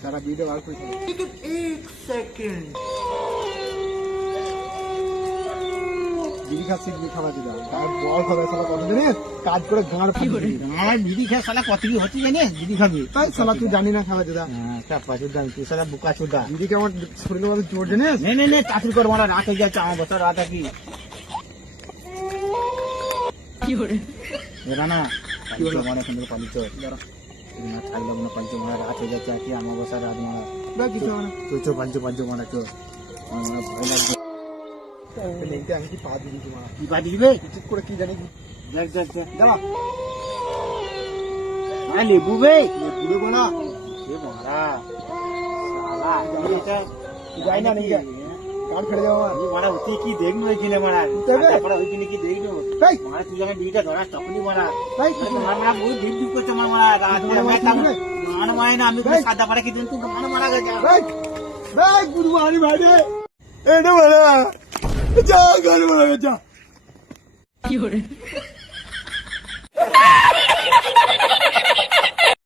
সারা video বার করে एक second বিড়ি খাচ্ছি বিড়ি খাওয়া দিদা তার বল হবে শালা কত জানিস কাজ করে গাঁড় ফাটি আমার বিড়ি খেয়ে শালা কত কি হচ্ছে জানিস বিড়ি খাবি তাই শালা তুই জানি না খাওয়া দিদা চাপা চুদা তুই শালা বুকা চুদা বিড়ি কেমন শরীরের মধ্যে জোর জানিস নে চাকরি করবো না রাত হয়ে যাচ্ছে আমার বছর রাত কি এরা না কি হলো মনে এখান থেকে পালিত না থাকলে মনে পালিত মনে রাত হয়ে যাচ্ছে আর কি আমার বছর রাত মনে না কিছু হবে না তুই তো পালিত মনে তো আমার ভয় লাগছে লেংটে আমি কি পা দিবি তোমার কি বাদি দিবে ঠিক করে কি জানি দেখ দাঁড়া লেবু বে পুরো বলা এ মারা শালা এটা যাই না নিয়ে কার ফেলে যাবো আমার মারা হতে কি দেখলো এখানে মারা দেবে? তারপরে ওইখানে কি দেখলো তাই মারা তুই যখন বিড়িটা ধরাস তখনই মারা তাই তোমার মারা বহুত ঢিপ ঢিপ করছে আমার মারা রাত তোমার মারা মারা কি মারা মারা না আমি তাই? সাদা পাড়া কি দিন তুই মারা গেছে ভাই ভাই গুরু মারি ভাই রে এটা বলা যা গান বলা যা কি